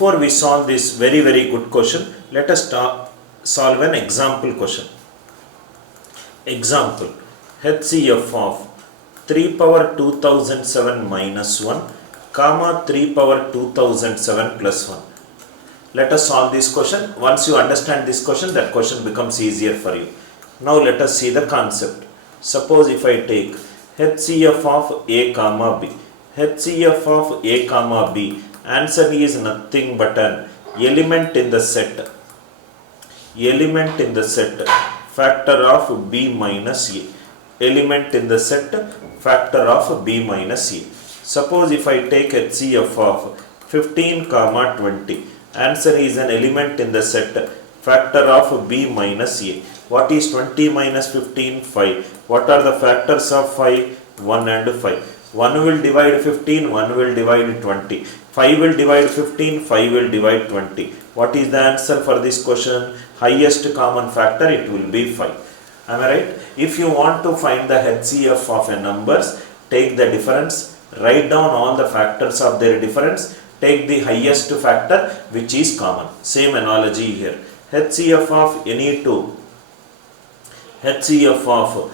Before we solve this very good question, let us solve an example question. Example, HCF of 3 power 2007 minus 1 comma 3 power 2007 plus 1. Let us solve this question. Once you understand this question, that question becomes easier for you. Now let us see the concept. Suppose if I take HCF of A comma B. HCF of A comma B, answer is nothing but an element in the set. Element in the set, factor of B minus A. Element in the set, factor of B minus A. Suppose if I take HCF of 15 comma 20, answer is an element in the set, factor of B minus A. What is 20 minus 15? 5. What are the factors of 5? 1 and 5. 1 will divide 15, 1 will divide 20. 5 will divide 15, 5 will divide 20. What is the answer for this question? Highest common factor, it will be 5. Am I right? If you want to find the HCF of a numbers, take the difference, write down all the factors of their difference, take the highest factor which is common. Same analogy here. HCF of any two, HCF of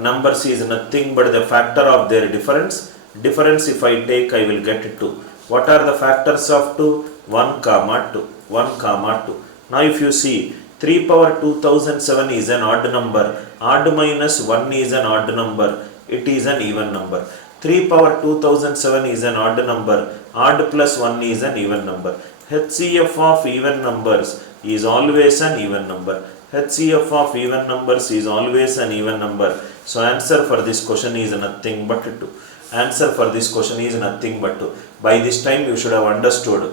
numbers is nothing but the factor of their difference. Difference if I take, I will get 2. What are the factors of 2? 1 comma 2. 1 comma 2. Now if you see, 3 power 2007 is an odd number. Odd minus 1 is an odd number. It is an even number. 3 power 2007 is an odd number. Odd plus 1 is an even number. HCF of even numbers is always an even number. HCF of even numbers is always an even number. So answer for this question is nothing but 2. Answer for this question is nothing but 2. By this time you should have understood.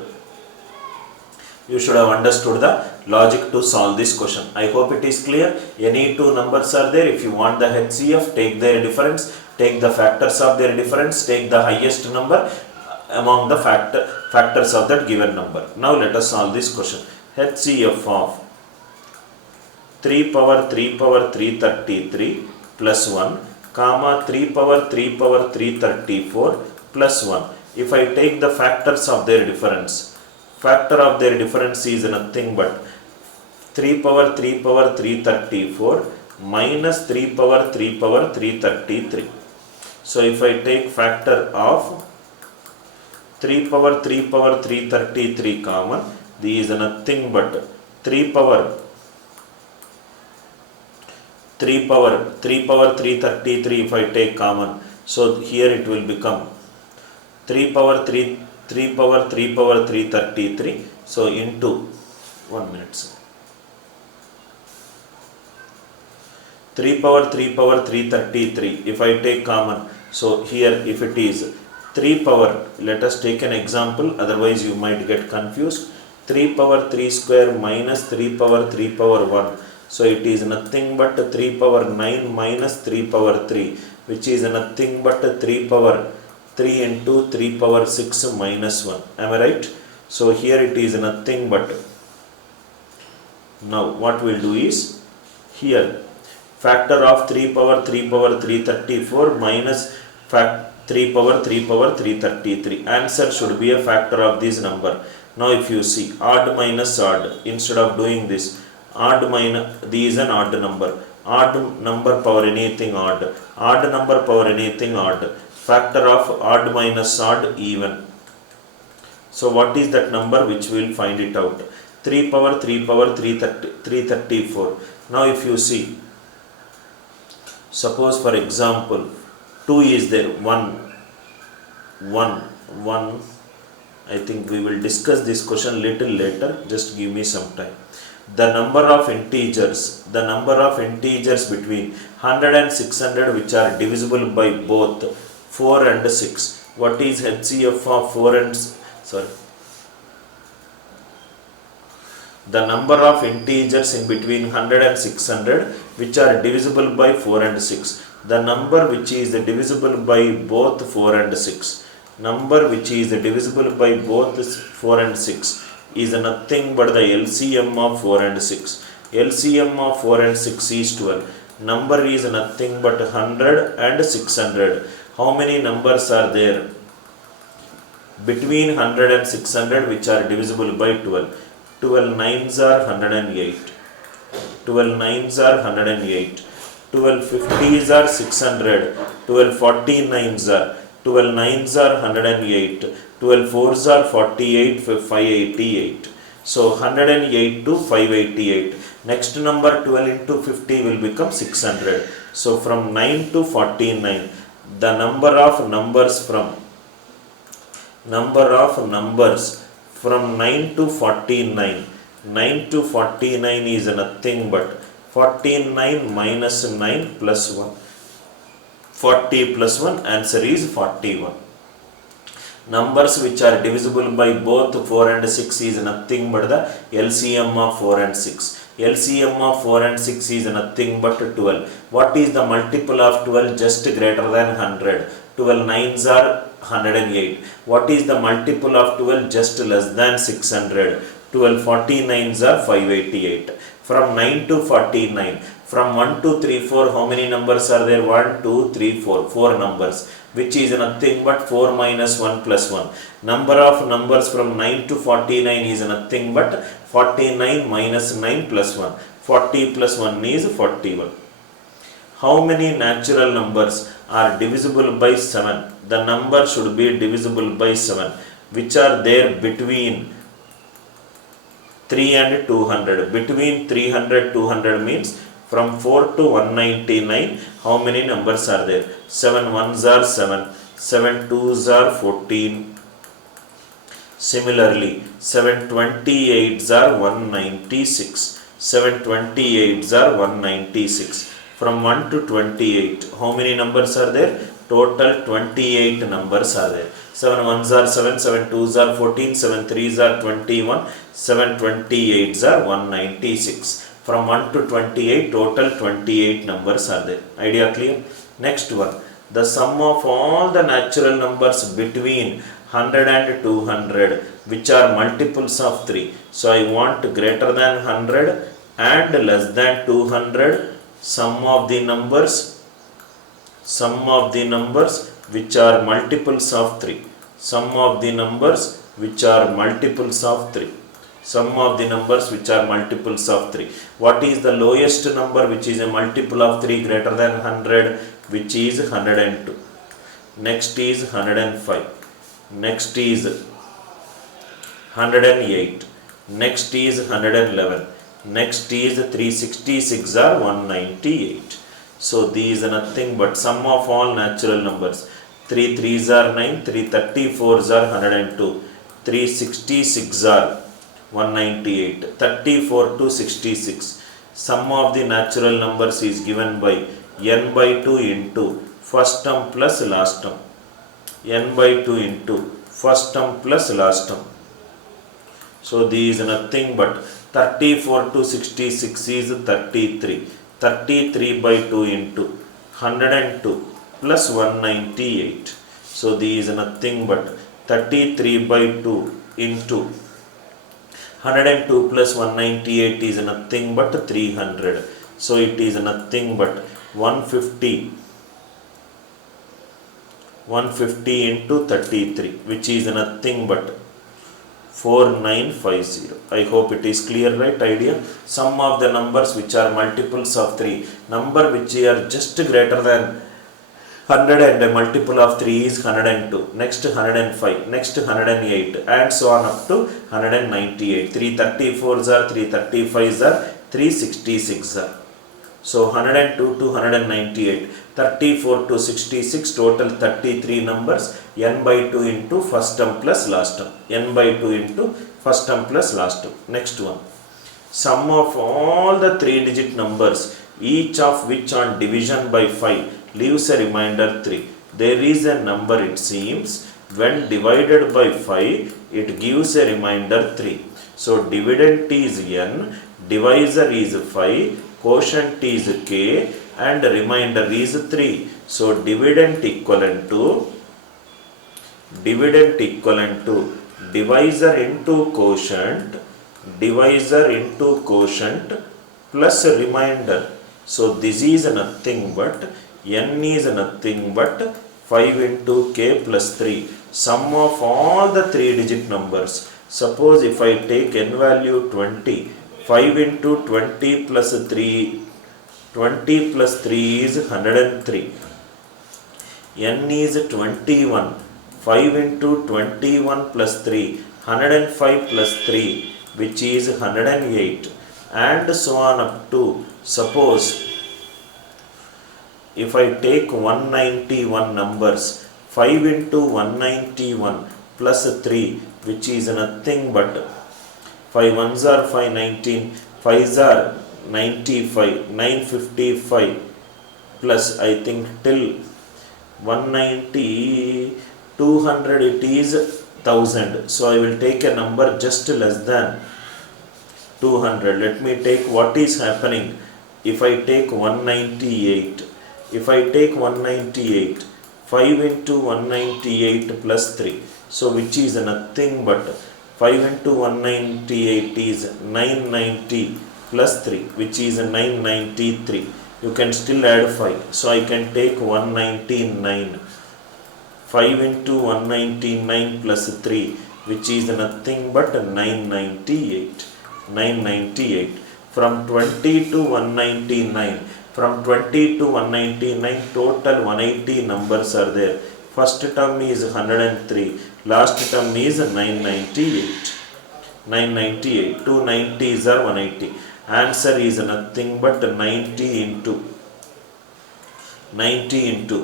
You should have understood the logic to solve this question. I hope it is clear. Any two numbers are there. If you want the HCF, take their difference, take the factors of their difference, take the highest number among the factors of that given number. Now let us solve this question. HCF of 3 power 333 plus 1 comma 3 power 334 plus 1. If I take the factors of their difference, factor of their difference is nothing but 3 power 334 minus 3 power 333. So if I take factor of 3 power 333 common, this is nothing but 3 power 333 if I take common. So here it will become 3 power 333. So into 1 minute. 3 power 333 if I take common. So here if it is 3 power, let us take an example, otherwise you might get confused. 3 power 3 square minus 3 power 3 power 1. So it is nothing but 3 power 9 minus 3 power 3, which is nothing but 3 power 3 into 3 power 6 minus 1. Am I right? So here it is nothing but, now what we'll do is, here factor of 3 power 334 minus 3 power 333. Answer should be a factor of this number. Now if you see, odd minus odd, instead of doing this, odd minus, this is an odd number. Odd number power anything odd. Odd number power anything odd. Factor of odd minus odd, even. So what is that number which we will find it out? 3 power 334. Now if you see, suppose for example 2 is there, 1. I think we will discuss this question little later, just give me some time. The number of integers between 100 and 600 which are divisible by both 4 and 6. What is HCF of 4 and the number of integers in between 100 and 600 which are divisible by 4 and 6. The number which is divisible by both 4 and 6. Number which is divisible by both 4 and 6 is nothing but the LCM of 4 and 6. LCM of 4 and 6 is 12. Number is nothing but 100 and 600. How many numbers are there? between 100 and 600 which are divisible by 12. 12 nines are 108. 12 nines are 108. 12 50s are 600. 12 49s are 12 nines are 108. 12 fours are 48 for 588. So 108 to 588. Next number 12 into 50 will become 600. So from 9 to 49, the number of numbers from 9 to 49. 9 to 49 is nothing but 49 minus 9 plus 1. 40 plus 1, answer is 41. Numbers which are divisible by both 4 and 6 is nothing but the LCM of 4 and 6. LCM of 4 and 6 is nothing but 12. What is the multiple of 12? Just greater than 100. 12 nines are 108. What is the multiple of 12? Just less than 600. 12 49s are 588. From 9 to 49. From 1 to 3, 4, how many numbers are there? 1, 2, 3, 4. 4 numbers, which is nothing but 4 minus 1 plus 1. Number of numbers from 9 to 49 is nothing but 49 minus 9 plus 1. 40 plus 1 is 41. How many natural numbers are divisible by 7? The number should be divisible by 7, which are there between 3 and 200. Between 300 200 means from 4 to 199, how many numbers are there? 7 ones are 7, 7 twos are 14. Similarly, 7 28s are 196. 7 28s are 196. From 1 to 28, how many numbers are there? Total 28 numbers are there. 7 ones are 7, 7 twos are 14, 7 threes are 21, 7 28s are 196. From 1 to 28, total 28 numbers are there. Idea clear? Next one. The sum of all the natural numbers between 100 and 200, which are multiples of 3. So I want greater than 100 and less than 200. Sum of the numbers which are multiples of 3. Sum of the numbers which are multiples of 3. Sum of the numbers which are multiples of 3. What is the lowest number which is a multiple of 3 greater than 100? Which is 102. Next is 105. Next is 108. Next is 111. Next is 366 or 198. So these are nothing but sum of all natural numbers. 3 3s are 9, 3 34s are 102, 366 are 198, 34 to 66. Sum of the natural numbers is given by n by 2 into first term plus last term. N by 2 into first term plus last term. So these are nothing but 34 to 66 is 33. 33 by 2 into 102 plus 198. So these are nothing but 33 by 2 into 102 plus 198 is nothing but 300. So it is nothing but 150 into 33, which is nothing but 4950. I hope it is clear, right? Idea. Sum of the numbers which are multiples of 3. Number which are just greater than 100 and a multiple of 3 is 102. Next 105. Next 108. And so on up to 198. 334s are 335s are 366 are. So 102 to 198. 34 to 66, total 33 numbers. N by 2 into first term plus last term. N by 2 into first term plus last term. Next one. Sum of all the 3-digit numbers, each of which on division by 5 leaves a remainder 3. There is a number, it seems, when divided by 5, it gives a remainder 3. So dividend is n, divisor is 5, quotient is k, and remainder is 3. So dividend equivalent to divisor into quotient plus remainder. So this is nothing but n is nothing but 5 into k plus 3. sum of all the 3-digit numbers. Suppose if I take n value 20, 5 into 20 plus 3, 20 plus 3 is 103. N is 21, 5 into 21 plus 3, 105 plus 3, which is 108, and so on up to, suppose if I take 191 numbers, 5 into 191 plus 3, which is nothing but 5 ones are 5, 19, 5s are 95, 955 plus I think till 190, 200, it is 1000. So I will take a number just less than 200. Let me take what is happening. If I take 198, if I take 198, 5 into 198 plus 3, so which is nothing but 5 into 198 is 990 plus 3, which is 993. You can still add 5, so I can take 199. 5 into 199 plus 3, which is nothing but 998. 998. From 20 to 199, from 20 to 199, total 180 numbers are there. First term is 103, last term is 998. 998, 2 90s are 180. Answer is nothing but 90 into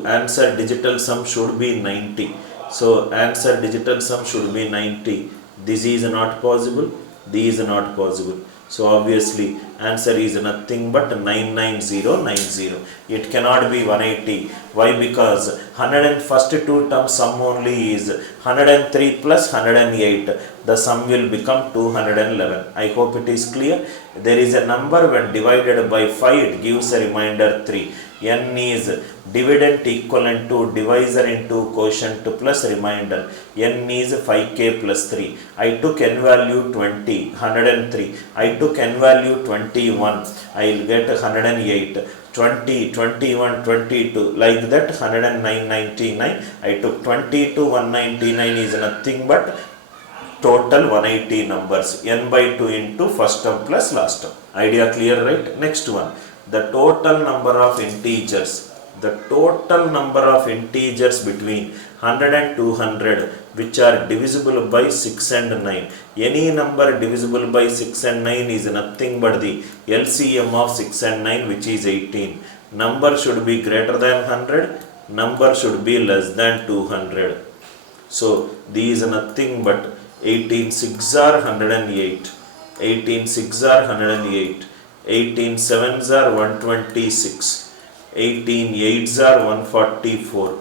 answer digital sum should be 90. So answer digital sum should be 90. This is not possible, this is not possible. So obviously answer is nothing but 99090. It cannot be 180. Why? Because 101st two term sum only is 103 plus 108. The sum will become 211. I hope it is clear. There is a number when divided by 5, it gives a remainder 3. N is dividend equivalent to divisor into quotient plus remainder. N is 5k plus 3. I took n value 20, 103. I took n value 21. I will get 108. 20, 21, 22, like that 109.99. I took 20 to 199 is nothing but total 180 numbers. N by 2 into first term plus last term. Idea clear, right? Next one. The total number of integers. The total number of integers between 100 and 200 which are divisible by 6 and 9. Any number divisible by 6 and 9 is nothing but the LCM of 6 and 9, which is 18. Number should be greater than 100. Number should be less than 200. So these are nothing but 18 6s are 108. 18 6s are 108. 18 7s are 126. 18 8s are 144.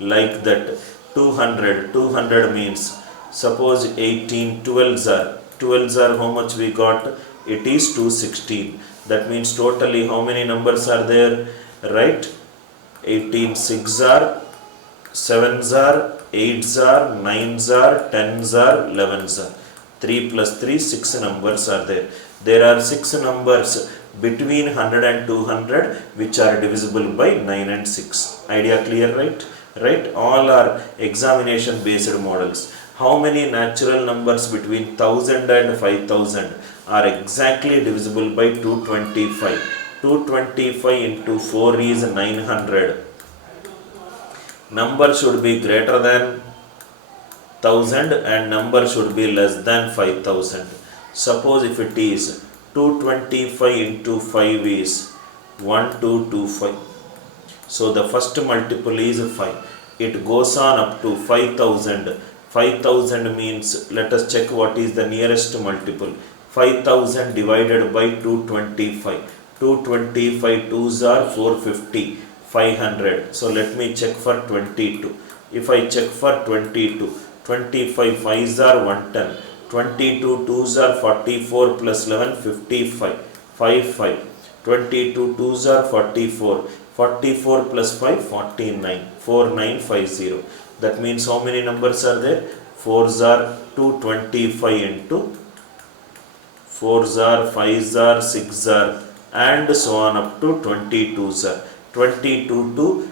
Like that. 200 means, suppose 18 12s are how much we got? It is 216. That means totally how many numbers are there? Right? 18 6s are, 7s are, 8s are, 9s are, 10s are, 11s are. 3 plus 3, 6 numbers are there. There are 6 numbers between 100 and 200 which are divisible by 9 and 6. Idea clear, right? Right? All are examination based models. How many natural numbers between 1000 and 5000 are exactly divisible by 225? 225 into 4 is 900. Number should be greater than 1000 and number should be less than 5000. Suppose if it is 225 into 5 is 1225. So the first multiple is 5. It goes on up to 5000. 5000 means, let us check what is the nearest multiple. 5000 divided by 225. 225 2s are 450. 500. So let me check for 22. If I check for 22, 25 5s are 110. 22 2s are 44 plus 11 55. 55. 22 2s are 44. 44 plus 5 49. 4950. That means how many numbers are there? 4s are 225 into 4s are, 5s are, 6s are, and so on up to 22s are. 22 to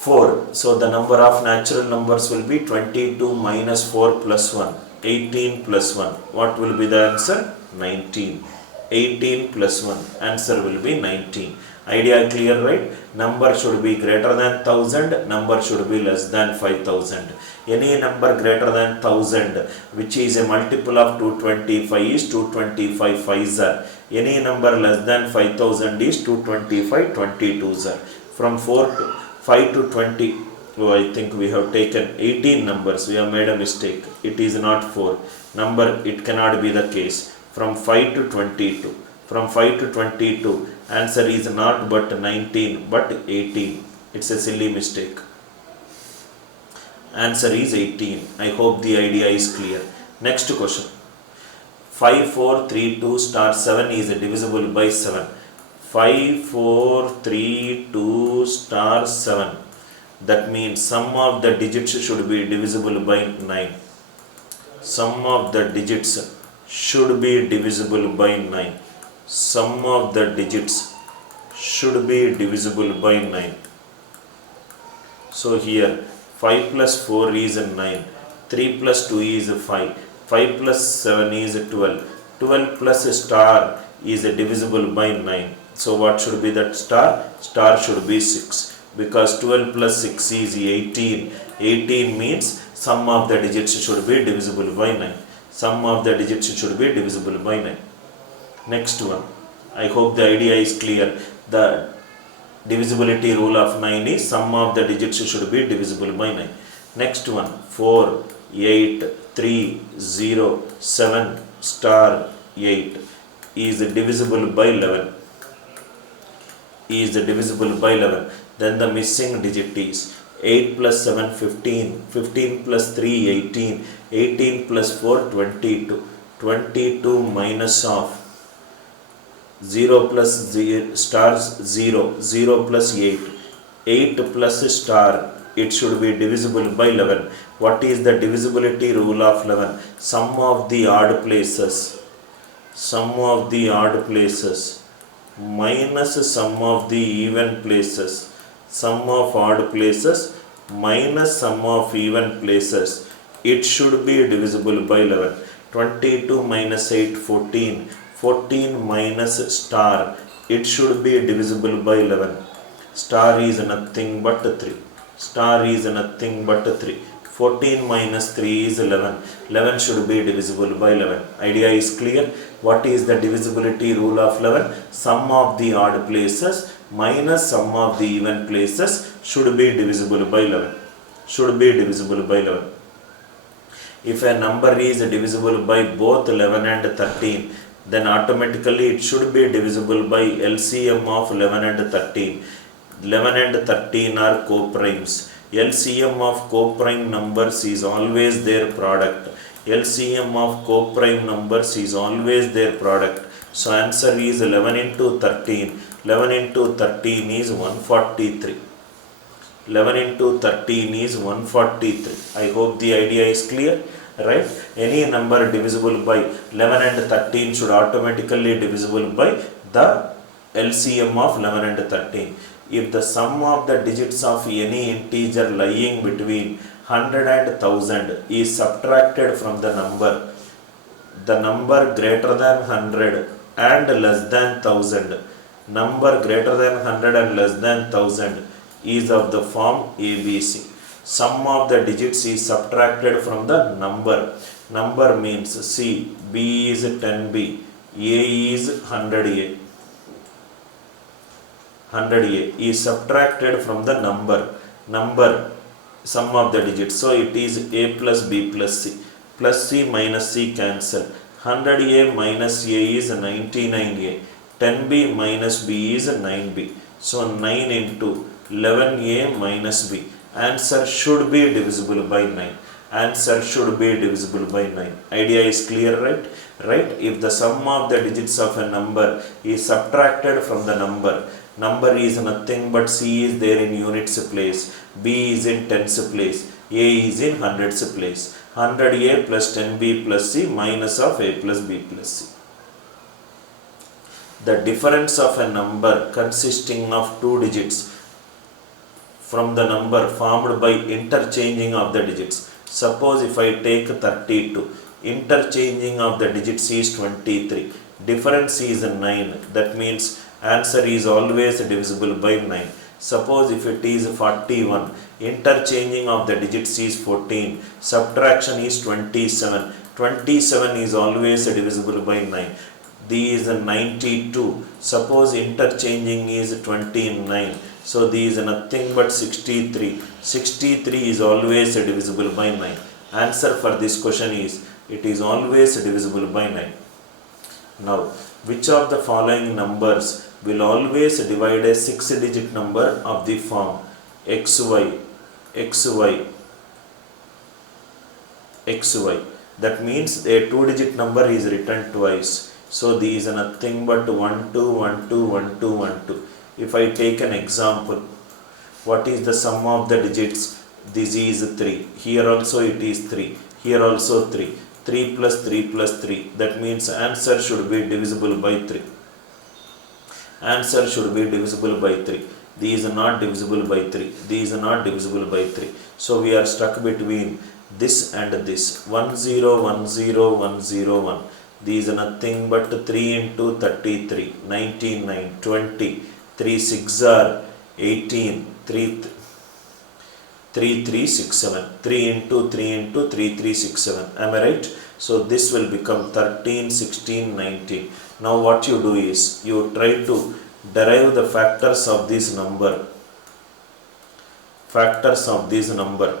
4. So the number of natural numbers will be 22 minus 4 plus 1. 18 plus 1. What will be the answer? 19. 18 plus 1. Answer will be 19. Idea clear, right? Number should be greater than 1000. Number should be less than 5000. Any number greater than 1000, which is a multiple of 225, is 225 5s are. Any number less than 5000 is 225 22s are. From 5 to 20, oh, I think we have taken 18 numbers. We have made a mistake. It is not 4. Number, it cannot be the case. From 5 to 22. From 5 to 22, answer is not but 19 but 18. It's a silly mistake. Answer is 18. I hope the idea is clear. Next question. 5, 4, 3, 2 star 7 is divisible by 7. 5, 4, 3, 2 star 7. That means sum of the digits should be divisible by 9. Sum of the digits should be divisible by 9. Sum of the digits should be divisible by 9. So here 5 plus 4 is 9. 3 plus 2 is 5. 5 plus 7 is 12. 12 plus star is divisible by 9. So what should be that star? Star should be 6. Because 12 plus 6 is 18. 18 means sum of the digits should be divisible by 9. Sum of the digits should be divisible by 9. Next one. I hope the idea is clear. The divisibility rule of 9 is sum of the digits should be divisible by 9. Next one. 4, 8, 3, 0, 7, star 8 is divisible by 11. Is divisible by 11. Then the missing digit is 8 plus 7, 15. 15 plus 3, 18. 18 plus 4, 22. 22 minus of 0 plus 0, stars 0. 0 plus 8. 8 plus star. It should be divisible by 11. What is the divisibility rule of 11? Sum of the odd places. Sum of the odd places minus sum of the even places. Sum of odd places minus sum of even places. It should be divisible by 11. 22 minus 8, 14. 14 minus star. It should be divisible by 11. Star is nothing but 3. Star is nothing but 3. 14 minus 3 is 11. 11 should be divisible by 11. Idea is clear. What is the divisibility rule of 11? Sum of the odd places minus sum of the even places should be divisible by 11. Should be divisible by 11. If a number is divisible by both 11 and 13, then automatically it should be divisible by LCM of 11 and 13. 11 and 13 are co-primes. LCM of co-prime numbers is always their product. LCM of co-prime numbers is always their product. So answer is 11 into 13. 11 into 13 is 143. 11 into 13 is 143. I hope the idea is clear. Right? Any number divisible by 11 and 13 should automatically divisible by the LCM of 11 and 13. If the sum of the digits of any integer lying between 100 and 1000 is subtracted from the number greater than 100 and less than 1000, number greater than 100 and less than 1000 is of the form ABC. Sum of the digits is subtracted from the number. Number means C, B is 10B, A is 100A. 100A is subtracted from the number sum of the digits. So it is A plus B plus C. Plus C minus C cancel. 100A minus A is 99A. 10B minus B is 9B. So 9 into 11A minus B. Answer should be divisible by 9. Answer should be divisible by 9. Idea is clear, right? Right? If the sum of the digits of a number is subtracted from the number is nothing but C is there in units place, B is in tens place, A is in hundreds place. 100A plus 10B plus C minus of A plus B plus C. The difference of a number consisting of two digits from the number formed by interchanging of the digits. Suppose if I take 32, interchanging of the digits is 23. Difference is 9. That means answer is always divisible by 9. Suppose if it is 41, interchanging of the digits is 14. Subtraction is 27. 27 is always divisible by 9. These 92. Suppose interchanging is 29. So these nothing but 63. 63 is always divisible by 9. Answer for this question is, it is always divisible by 9. Now, which of the following numbers will always divide a 6-digit number of the form xy, xy, xy. That means a 2-digit number is written twice. So these are nothing but 1, 2, 1, 2, 1, 2, 1, 2. If I take an example, what is the sum of the digits? This is 3. Here also it is 3. Here also 3. 3 plus 3 plus 3. That means answer should be divisible by 3. Answer should be divisible by 3. These are not divisible by 3. These are not divisible by 3. So we are stuck between this and this. 1, 0, 1, 0, 1, 0, 1. These are nothing but 3 into 33. 19, 9, 20. 3 6 are 18. 3 3 6 7. 3 into 3 into 3 3 6 7. Am I right? So this will become 13, 16, 19. Now what you do is, you try to derive the factors of this number. Factors of this number.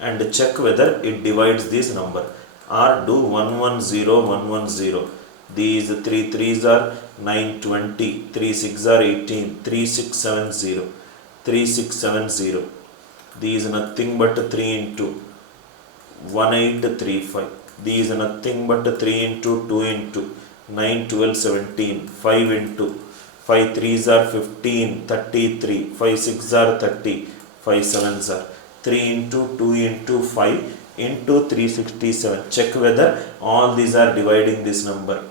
And check whether it divides this number. Or do 1 1 0 1 1 0. These 3 3s are 9 20. 3 6 are 18. 3 6 7 0. 3 6 7 0. These are nothing but 3 into 1 8 3 5. These are nothing but 3 into 2 into 9 12 17. 5 into 5 3s are 15 33. 5 6 are 30. 5 7s are 3 into 2 into 5 into 367. Check whether all these are dividing this number.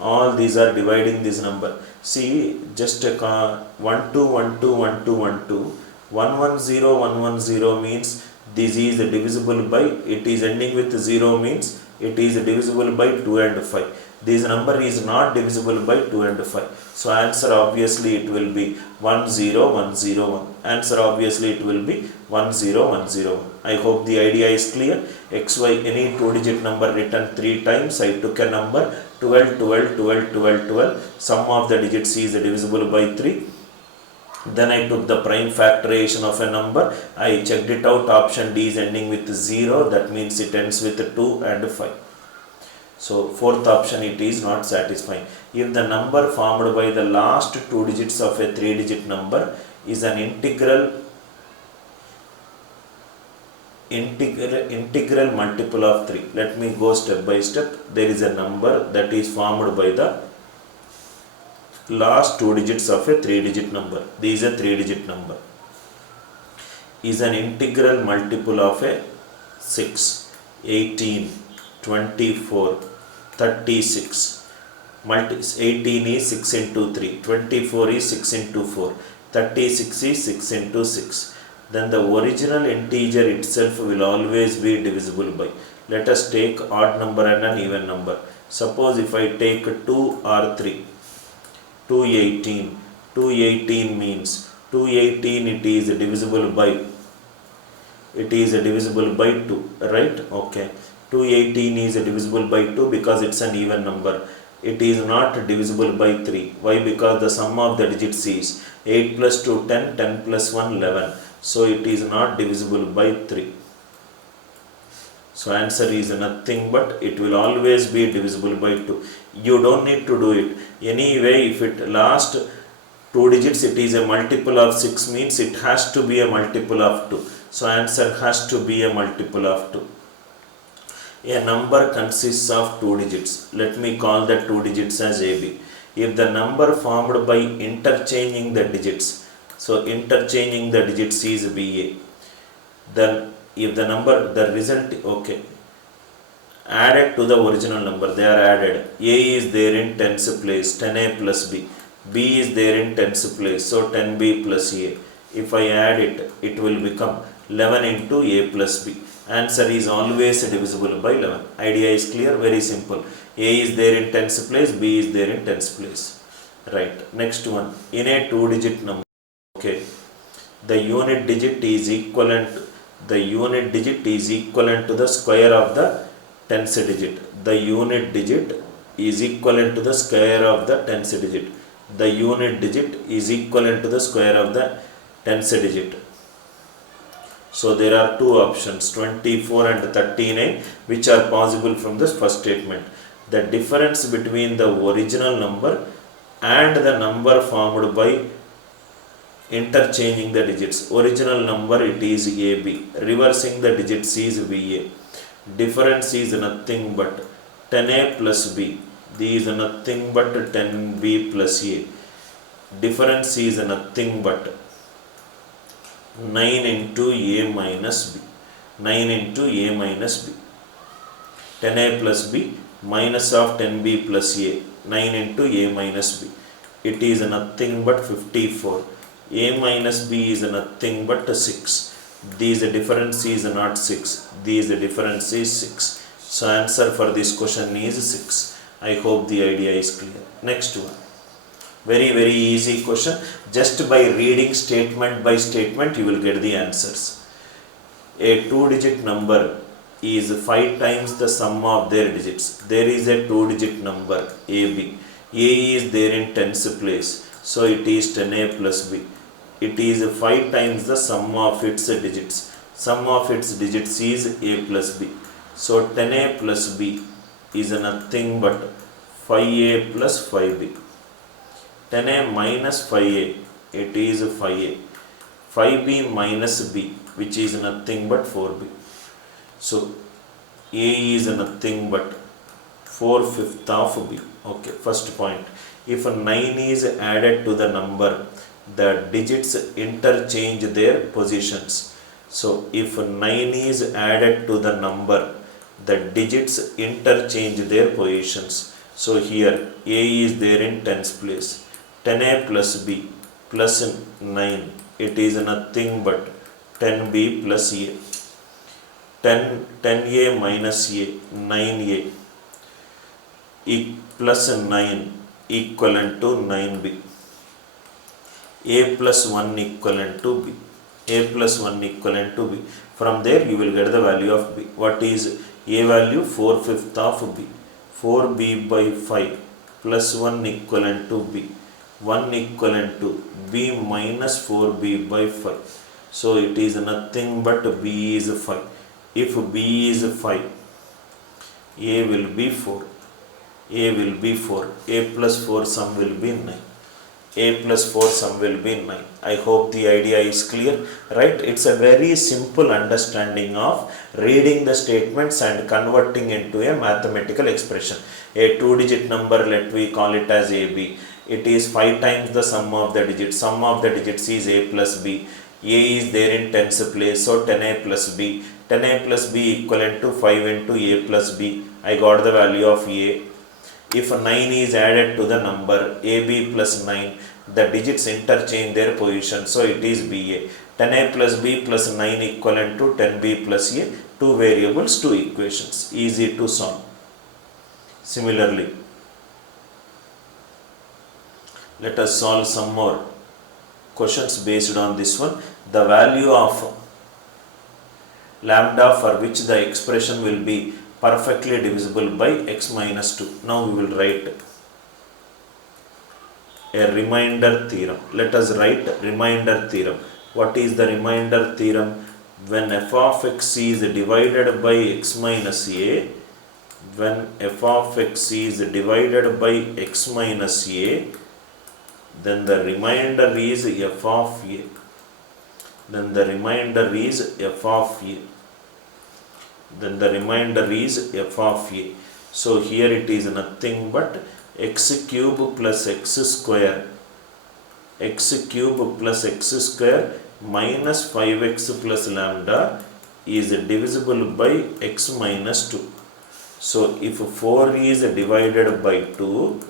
All these are dividing this number. See, just 1 2 1 2 1 2 1 2. 1 1 0 1 1 0 means this is divisible by, it is ending with 0 means it is divisible by 2 and 5. This number is not divisible by 2 and 5. So answer obviously it will be 1 0 1 0 1. Answer obviously it will be 1 0 1 0 1. I hope the idea is clear. XY, any 2-digit number written 3 times. I took a number 12 12 12 12 12. Sum of the digits is divisible by 3. Then I took the prime factorization of a number. I checked it out. Option D is ending with 0. That means it ends with 2 and 5. So fourth option, it is not satisfying. If the number formed by the last 2 digits of a 3-digit number is an integral multiple of 3. Let me go step by step. There is a number that is formed by the last 2 digits of a 3-digit number. This is a 3-digit number. Is an integral multiple of a 6, 18, 24, 36. 18 is 6 into 3, 24 is 6 into 4, 36 is 6 into 6. Then the original integer itself will always be divisible by. Let us take odd number and an even number. Suppose if I take 2 or 3, 218. 218 means 218 it is divisible by, it is divisible by 2, right? Okay. 218 is divisible by 2 because it's an even number. It is not divisible by 3. Why? Because the sum of the digits is 8 plus 2 10, 10 plus 1 11. So it is not divisible by 3. So answer is nothing but it will always be divisible by 2. You don't need to do it. Anyway, if it last 2 digits it is a multiple of 6 means it has to be a multiple of 2. So answer has to be a multiple of 2. A number consists of 2 digits. Let me call the 2 digits as AB. If the number formed by interchanging the digits, so interchanging the digits is BA, then if the number, the result, okay, added to the original number, they are added. A is there in tens place, 10A plus B. b is there in tens place, so 10b plus a. If I add it, it will become 11 into a plus b. Answer is always divisible by 11. Idea is clear, very simple. A is there in tens place, b is there in tens place. Right, next one. In a two-digit number, okay, the unit digit is equivalent to the square of the tens digit. The unit digit is equivalent to the square of the tens digit. The unit digit is equivalent to the square of the tens digit. So there are two options, 24 and 39, which are possible from this first statement. The difference between the original number and the number formed by interchanging the digits. Original number, it is AB. Reversing the digits is VA. Difference is nothing but 10A plus B. This is nothing but 10B plus A. Difference is nothing but 9 into A minus B. 9 into A minus B. 10A plus B minus of 10B plus A. 9 into A minus B. It is nothing but 54. A minus B is nothing but 6. These difference is not 6. These difference is 6. So answer for this question is 6. I hope the idea is clear. Next one. Very easy question. Just by reading statement by statement you will get the answers. A two-digit number is 5 times the sum of their digits. There is a two-digit number AB. A is there in tens place, so it is 10A plus B. It is 5 times the sum of its digits. Sum of its digits is A plus B. So 10A plus B is nothing but 5A plus 5B. 10A minus 5A, it is 5A. 5B minus B, which is nothing but 4B. So A is nothing but 4/5 of B. Okay, first point. If 9 is added to the number, the digits interchange their positions. So if 9 is added to the number, the digits interchange their positions. So here A is there in tens place. 10A plus B plus 9, it is nothing but 10B plus A. 10A minus A, 9A plus 9 equivalent to 9B. A plus 1 equivalent to B. A plus 1 equivalent to B. From there you will get the value of B. What is A value? 4/5 of B. 4B by 5 plus 1 equivalent to B. 1 equivalent to B minus 4B by 5. So it is nothing but B is 5. If B is 5, A will be 4. A will be 4. A plus 4 sum will be 9. A plus 4 sum will be 9. I hope the idea is clear, right? It's a very simple understanding of reading the statements and converting into a mathematical expression. A two-digit number, let we call it as AB. It is 5 times the sum of the digits. Sum of the digits is A plus B. A is there in tens place, so 10A plus B. 10A plus B equivalent to 5 into A plus B. I got the value of A. If 9 is added to the number AB plus 9, the digits interchange their position, so it is BA. 10A plus B plus 9 equivalent to 10B plus A. Two variables, two equations. Easy to solve. Similarly, let us solve some more questions based on this one. The value of lambda for which the expression will be perfectly divisible by x minus 2. Now we will write a remainder theorem. Let us write remainder theorem. What is the remainder theorem? When f of x is divided by x minus a, when f of x is divided by x minus a, then the remainder is f of a. Then the remainder is f of a. Then the remainder is f of a. So here it is nothing but x cube plus x square. X cube plus x square minus 5x plus lambda is divisible by x minus 2. So if 4 is divided by 2,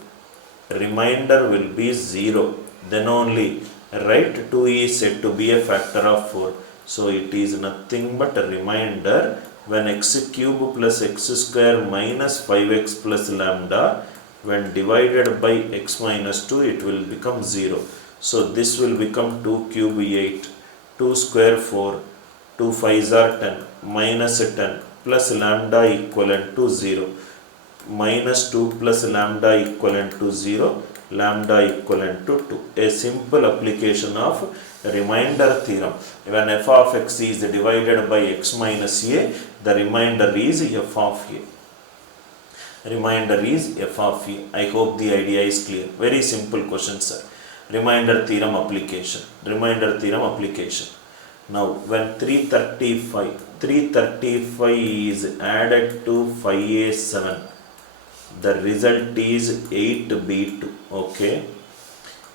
remainder will be 0. Then only right 2 is said to be a factor of 4. So it is nothing but a remainder when x cube plus x square minus 5x plus lambda, when divided by x minus 2, it will become 0. So this will become 2 cube 8, 2 square 4, 2 5s are 10, minus 10 plus lambda equivalent to 0, minus 2 plus lambda equivalent to 0, lambda equivalent to 2. A simple application of remainder theorem. When f of x is divided by x minus a, the remainder is f of a. Remainder is f of a. I hope the idea is clear. Very simple question, sir. Remainder theorem application. Remainder theorem application. Now, when 335 is added to 5a7, the result is 8b2. Okay.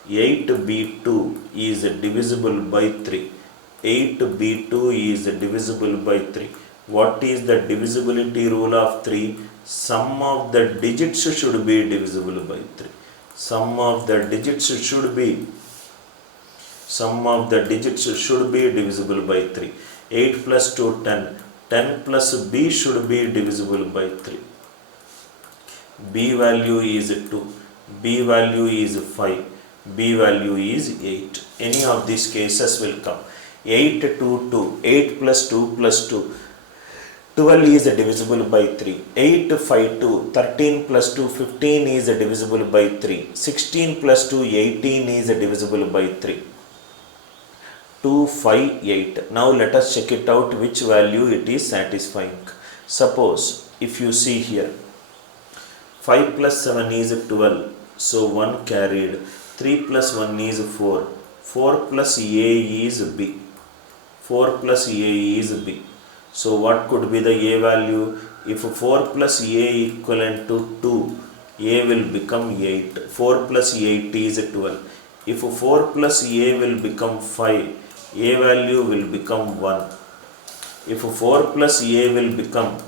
8b2 is divisible by 3. 8b2 is divisible by 3. What is the divisibility rule of 3? Sum of the digits should be divisible by 3. Sum of the digits should be divisible by 3. 8 plus 2, 10. 10 plus b should be divisible by 3. B value is 2. B value is 5. B value is 8. Any of these cases will come. 8 to 2. 8 plus 2 plus 2. 12 is divisible by 3. 8, 5, 2. 13 plus 2, 15 is divisible by 3. 16 plus 2, 18 is divisible by 3. 2, 5, 8. Now let us check it out which value it is satisfying. Suppose if you see here, 5 plus 7 is 12. So 1 carried. 3 plus 1 is 4. 4 plus a is b. 4 plus a is b. So what could be the a value? If 4 plus a equivalent to 2, a will become 8. 4 plus 8 is 12. If 4 plus a will become 5, a value will become 1. If 4 plus a will become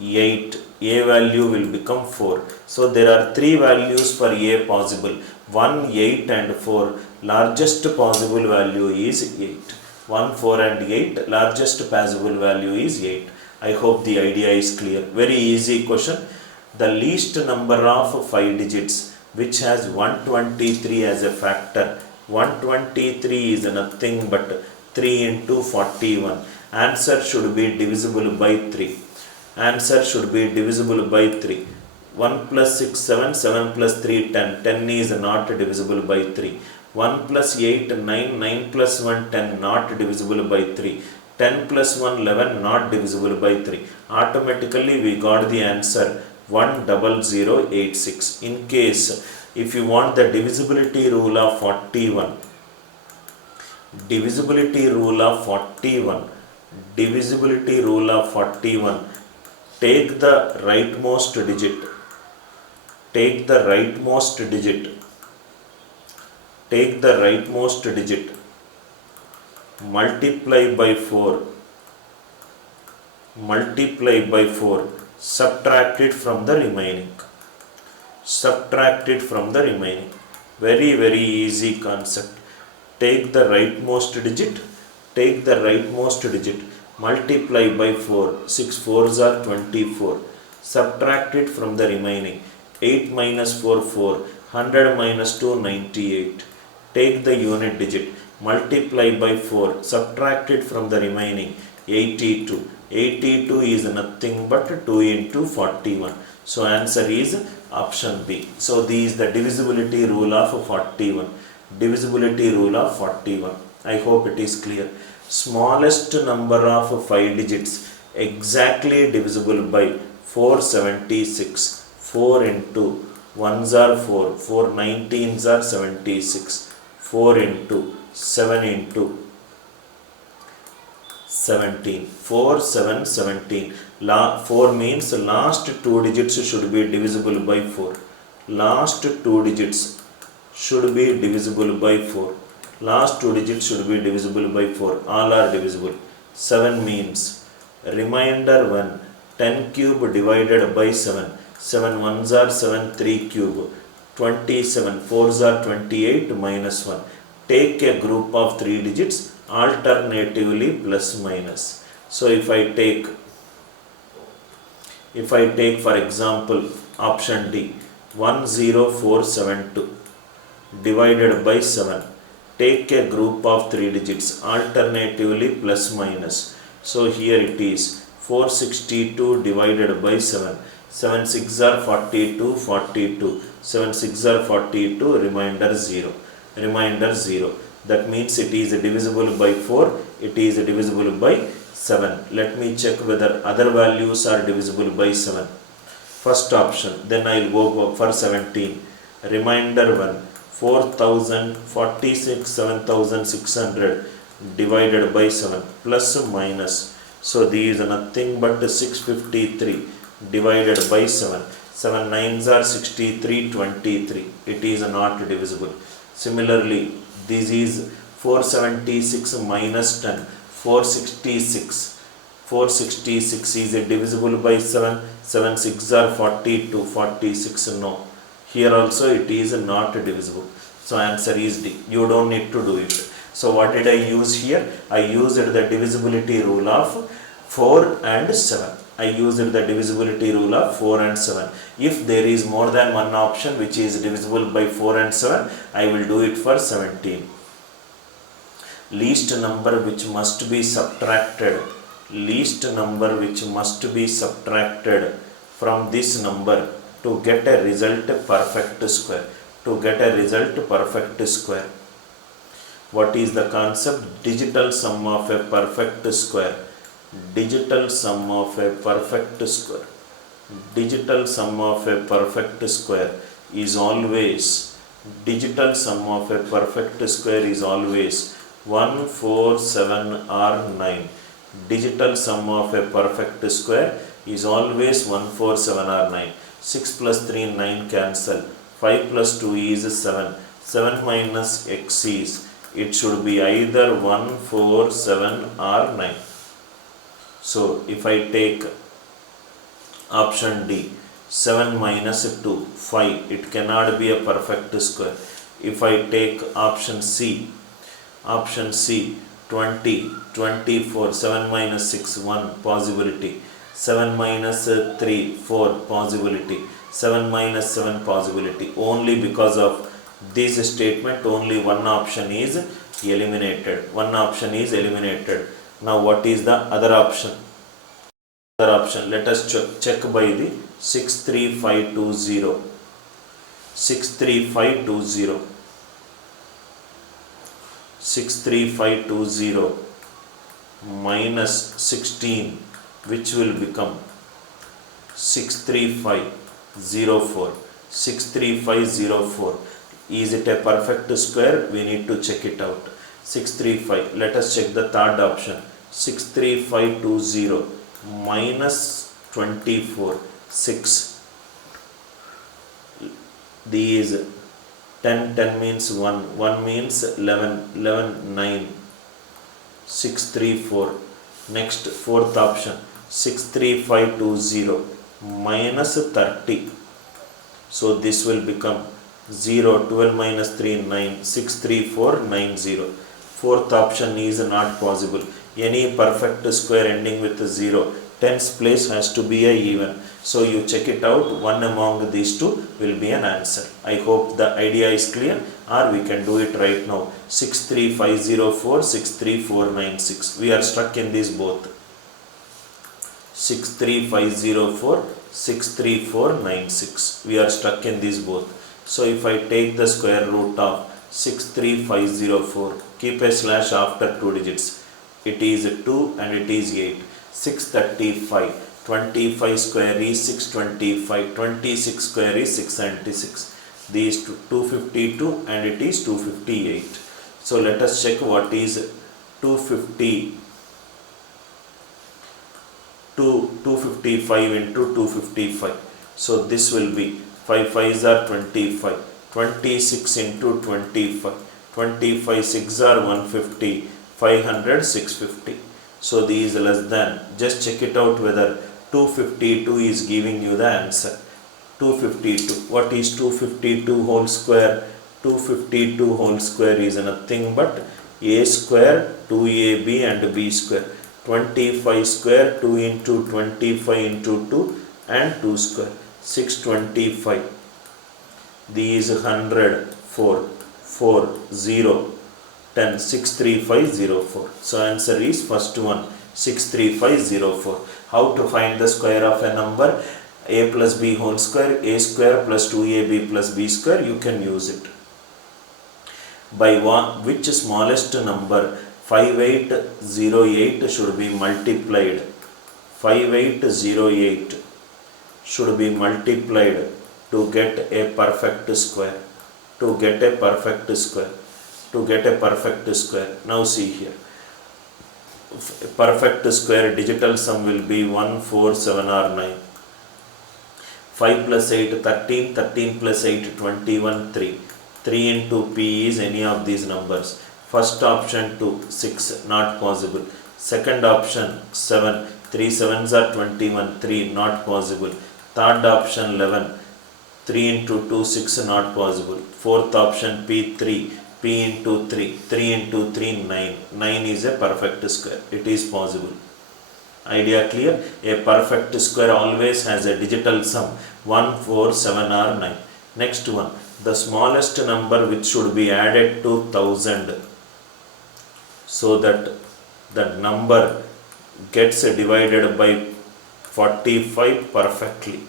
8, a value will become 4. So there are 3 values for a possible. 1, 8 and 4. Largest possible value is 8. 1, 4 and 8. Largest possible value is 8. I hope the idea is clear. Very easy question. The least number of 5 digits which has 123 as a factor. 123 is nothing but 3 into 41. Answer should be divisible by 3. Answer should be divisible by 3. 1 plus 6, 7, 7 plus 3, 10. 10 is not divisible by 3. 1 plus 8, 9, 9 plus 1, 10, not divisible by 3. 10 plus 1, 11, not divisible by 3. Automatically we got the answer 10086. In case if you want the divisibility rule of 41, divisibility rule of 41, take the rightmost digit, multiply by 4, subtract it from the remaining. Very, very easy concept. Take the rightmost digit, multiply by 4. 6 4s are 24. Subtract it from the remaining. 8 minus 4, 4. 100 minus 2, 98. Take the unit digit, multiply by 4. Subtract it from the remaining. 82. 82 is nothing but 2 into 41. So answer is option B. So this is the divisibility rule of 41. I hope it is clear. Smallest number of 5 digits exactly divisible by 476. 4 into 1s are 4. 4 19s are 76. 4 into 7 into 17. 4 7 17. 4 means last 2 digits should be divisible by 4. Last 2 digits should be divisible by 4. Last 2 digits should be divisible by 4. All are divisible. 7 means remainder 1. 10 cube divided by 7. 7 ones are 7, 3 cube. 27, 4s are 28 minus 1. Take a group of 3 digits alternatively plus minus. So if I take for example option D 10472 divided by 7, take a group of 3 digits alternatively plus minus. So here it is 462 divided by 7, 7 6 are 42, 42, 7 6 are 42, remainder 0, that means it is divisible by 4, it is divisible by 7. Let me check whether other values are divisible by 7. First option, then I will go for 17, remainder 1, 4046, 7600 divided by 7 plus minus. So these are nothing but 653 divided by 7, 7 9s are 63, 23, it is not divisible. Similarly, this is 476 minus 10, 466 is divisible by 7, 7 6 are 42, 46, no. Here also it is not divisible. So answer is D. You don't need to do it. So what did I use here? I used the divisibility rule of 4 and 7. I used the divisibility rule of 4 and 7. If there is more than one option which is divisible by 4 and 7, I will do it for 17. Least number which must be subtracted, from this number to get a result perfect square. What is the concept? Digital sum of a perfect square. Digital sum of a perfect square is always 1, 4, 7 or 9. Digital sum of a perfect square is always 1, 4, 7 or 9. 6 plus 3, 9 cancel. 5 plus 2 is 7. 7 minus x is, it should be either 1, 4, 7 or 9. So if I take option D, 7 minus 2, 5, it cannot be a perfect square. If I take option C, 20, 24, 7 minus 6, 1 possibility, 7 minus 3, 4 possibility, 7 minus 7 possibility. Only because of this statement, only one option is eliminated. Now what is the other option? Let us check by the 63520. 63520 minus 16, which will become 63504. 63504. Is it a perfect square? We need to check it out. 635. Let us check the third option. 63520 minus 24. 6. These 10 means 1. 1 means 11. 9. 634. Next, fourth option. 63520 minus 30. So this will become 0. 12 minus 3, 9. 63490. Fourth option is not possible. Any perfect square ending with 0, tens place has to be a even. So you check it out. One among these two will be an answer. I hope the idea is clear, or we can do it right now. 63504, 63496. We are stuck in these both. 63504, 63496. We are stuck in these both. So if I take the square root of 63504, keep a slash after 2 digits. It is 2 and it is 8. 635. 25 square is 625. 26 square is 696. These 252 and it is 258. So let us check what is 255 into 255. So this will be 5 5s are 25. 26 into 25. 25 6 are 150. 500 650. So these less than. Just check it out whether 252 is giving you the answer. 252. What is 252 whole square? 252 whole square is nothing but a square, 2ab and b square. 25 square, 2 into 25 into 2 and 2 square. 625. These 100, 4, 4, 0, 10, 63504. So answer is first one, 63504. How to find the square of a number? A plus b whole square, a square plus 2ab plus b square, you can use it. By which smallest number 5808 should be multiplied? 5808 should be multiplied to get a perfect square. To get a perfect square. To get a perfect square. Now see here. Perfect square digital sum will be 1, 4, 7 or 9. 5 plus 8, 13, 13 plus 8, 21, 3. 3 into p is any of these numbers. First option 2, 6, not possible. Second option 7, 3 7s are 21, 3, not possible. Third option 11, 3 into 2, 6, not possible. Fourth option p 3, p into 3, 3 into 3, 9. 9 is a perfect square. It is possible. Idea clear? A perfect square always has a digital sum 1, 4, 7 or 9. Next one, the smallest number which should be added to 1000 so that the number gets divided by 45 perfectly.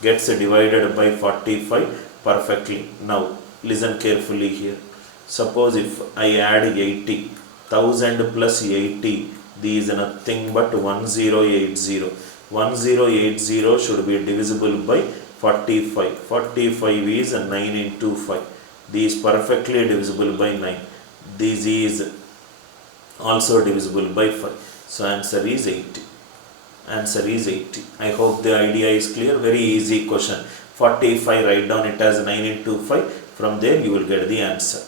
Gets divided by 45 perfectly. Now listen carefully here. Suppose if I add 80, 1000 plus 80, these are nothing but 1080. 1080 should be divisible by 45. 45 is 9 into 5. These perfectly divisible by 9. This is also divisible by 5. So answer is 80. Answer is 80. I hope the idea is clear. Very easy question. 45, write down it as 9 into 5. From there you will get the answer.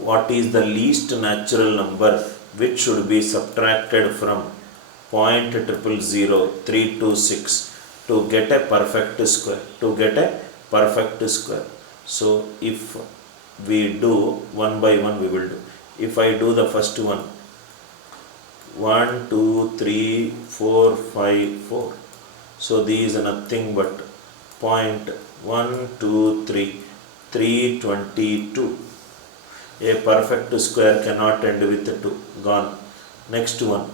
What is the least natural number which should be subtracted from 0.00036 to get a perfect square? To get a perfect square. So if we do one by one, we will do. If I do the first one, 1, 2, 3, 4, 5, 4. So these are nothing but 0.123, 322. A perfect square cannot end with 2. Gone. Next one.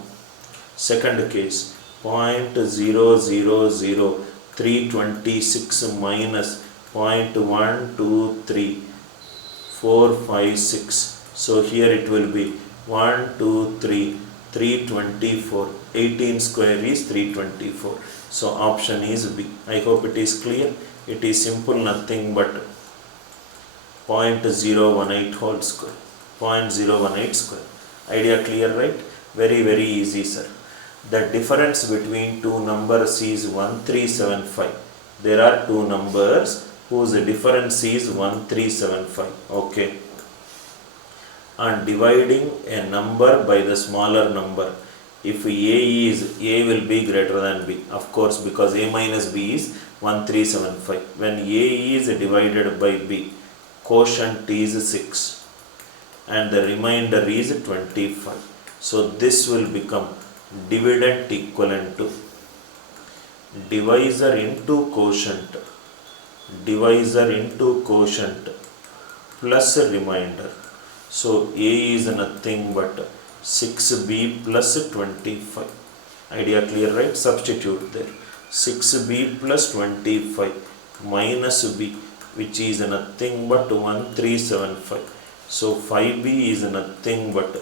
Second case. 0.000326 minus 0.123456. So here it will be 1, 2, 3, 324. 18 square is 324. So option is B. I hope it is clear. It is simple, nothing but 0.018 whole square. 0.018 square. Idea clear, right? Very, very easy, sir. The difference between two numbers is 1375. There are two numbers whose difference is 1375. Okay. And dividing a number by the smaller number. If A will be greater than B. Of course, because A minus B is 1375. When A is divided by B, quotient is 6 and the remainder is 25. So this will become dividend equivalent to divisor into quotient plus remainder. So A is nothing but 6B plus 25. Idea clear, right? Substitute there. 6B plus 25 minus B, which is nothing but 1375. So 5B is nothing but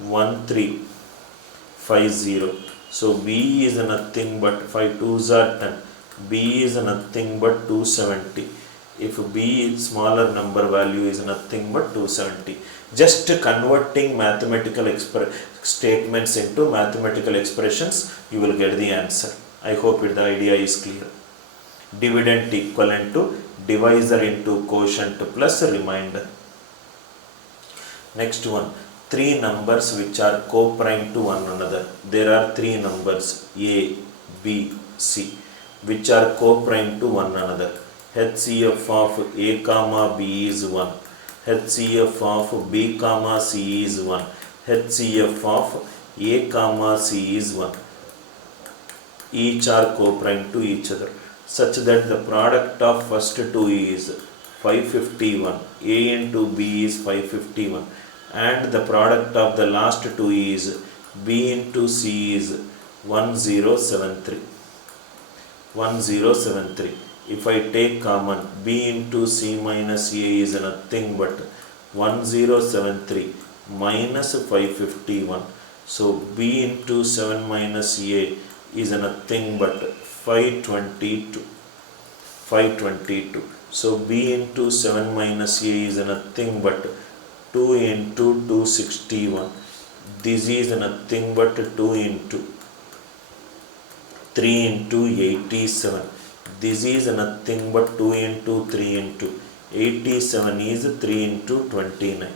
1350. So B is nothing but 5 2s are 10. B is nothing but 270. If B is smaller number, value is nothing but 270. Just converting mathematical statements into mathematical expressions, you will get the answer. I hope the idea is clear. Dividend equivalent to divisor into quotient plus remainder. Next one, three numbers which are co-prime to one another. There are three numbers A, B, C. which are co-prime to one another. HCF of A comma B is 1. HCF of B comma C is 1. HCF of A comma C is 1. Each are co-prime to each other, such that the product of first two is 551. A into B is 551. And the product of the last two is B into C is 1073. 1073. If I take common, B into C minus A is nothing but 1073 minus 551. So B into 7 minus A is nothing but 522. 522. So B into 7 minus A is nothing but 2 into 261. This is nothing but 2 into 3 into 87. This is nothing but 2 into 3 into 87 is 3 into 29.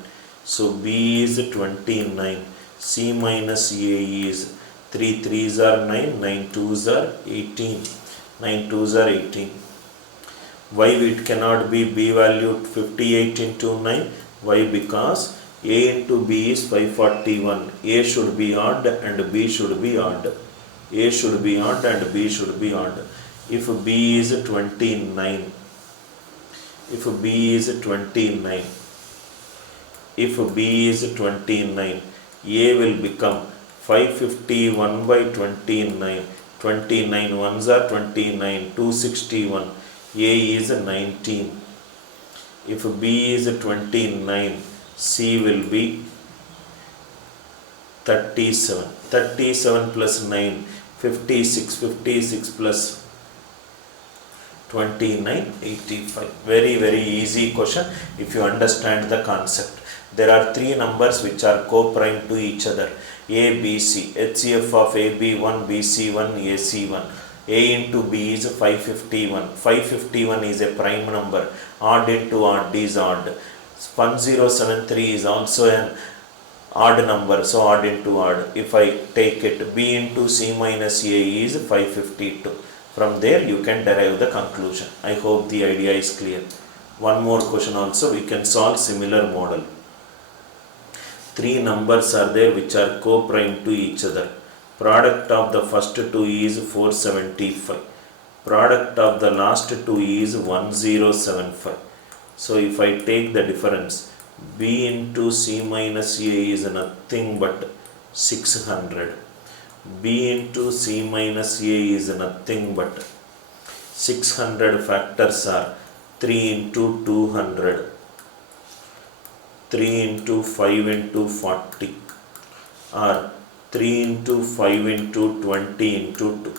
So B is 29. C minus A is 3 3s are 9, 9 2s are 18. 9 2s are 18. Why it cannot be B value 58 into 9? Why? Because A into B is 541. A should be odd and B should be odd. A should be odd and B should be odd. If B is 29, if B is 29, if B is 29, A will become 551 by 29. 29 ones are 29. 261. A is 19. If B is 29, C will be 37. 37 plus 9, 56. 56 plus 29, 85. Very easy question if you understand the concept. There are three numbers which are co-prime to each other. A, B, C. HCF of A, B1, BC1, AC1. A into B is 551. 551 is a prime number. Odd into odd is odd. 1073 is also an odd number. So odd into odd. If I take it, B into C minus A is 552. From there you can derive the conclusion. I hope the idea is clear. One more question also, we can solve similar model. Three numbers are there which are co-prime to each other. Product of the first two is 475. Product of the last two is 1075. So if I take the difference, B into C minus A is nothing but 600. B into C minus A is nothing but 600. Factors are 3 into 200, 3 into 5 into 40, or 3 into 5 into 20 into 2.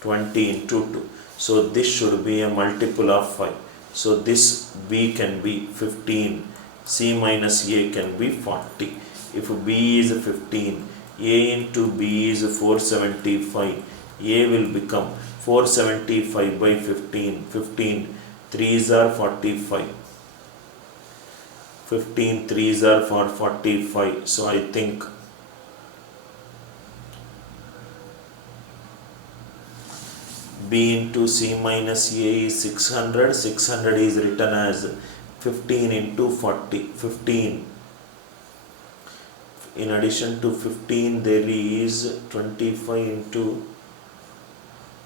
20 into 2. So this should be a multiple of 5. So this B can be 15. C minus A can be 40. If B is 15, A into B is 475. A will become 475 by 15. 15 3s are 45. 15 3s are for 45. So I think B into C minus A is 600. 600 is written as 15 into 40. 15. In addition to 15, there is 25 into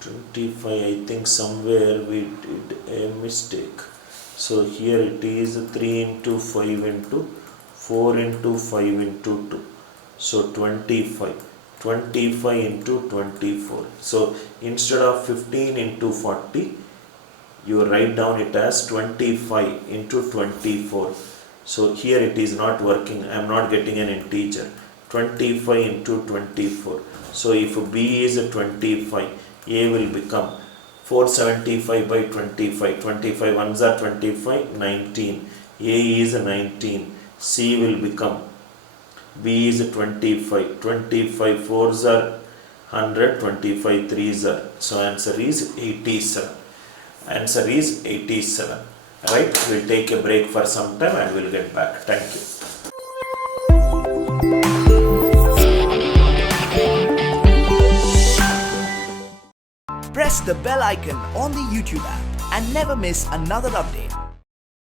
25. I think somewhere we did a mistake. So here it is 3 into 5 into 4 into 5 into 2. So 25. 25 into 24. So instead of 15 into 40, you write down it as 25 into 24. So here it is not working. I am not getting an integer. 25 into 24. So if B is 25, A will become 475 by 25. 25 ones are 25, 19. A is 19. C will become, B is 25. 25 4s are 100. 25 3s are. So answer is 87. Answer is 87. Right? We'll take a break for some time and we'll get back. Thank you. Press the bell icon on the YouTube app and never miss another update.